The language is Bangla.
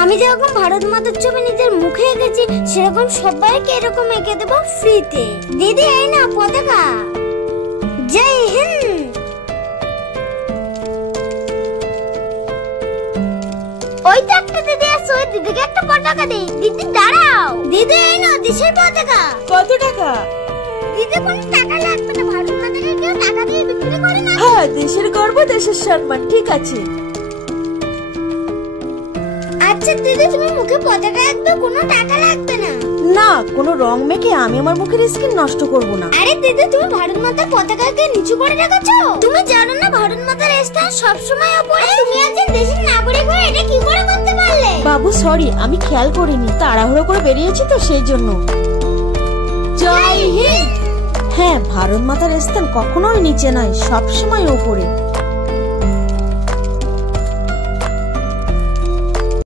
আমি যেরকম ভারত মাতার ছবি নিজের মুখে এঁকেছি সেরকম সবাইকে এরকম এঁকে দেবো ফ্রিতে। দিদি এই না পতাকা। জয় হিন্দ। ওই তো একটা দিদি আছে, ওই দিদিকে একটা পতাকা দিই। দিদি দাঁড়াও। দিদি এই না দেশের পতাকা। কত টাকা? দিদি কোনো টাকা লাগবে না, ভারত মাতাকে কেউ টাকা দিয়ে বিক্রি করে না। হ্যাঁ, দেশের গর্ব দেশের সম্মান, ঠিক আছে। আচ্ছা দিদি তুমি মুখে পতাকা আঁকবে, কোনো টাকা লাগবে না। না, কোনো রং মেখে আমি আমার মুখের স্কিন নষ্ট করব না। আরে দিদি তুমি ভারত মাতার পতাকাকে নিচু করে রেখেছো। তুমি জানো না ভারত মাতার স্থান সব সময় উপরে। তুমি একজন দেশের নাগরিক হয়ে এটা কি করে করতে পারলে? বাবু সরি, আমি খেয়াল করিনি, তাড়াহুড়ো করে বেরিয়েছি তো সেই জন্য। জয় হিন্দ। হ্যাঁ, ভারত মাতার স্থান কখনোই নিচে নয়, সব সময় উপরে।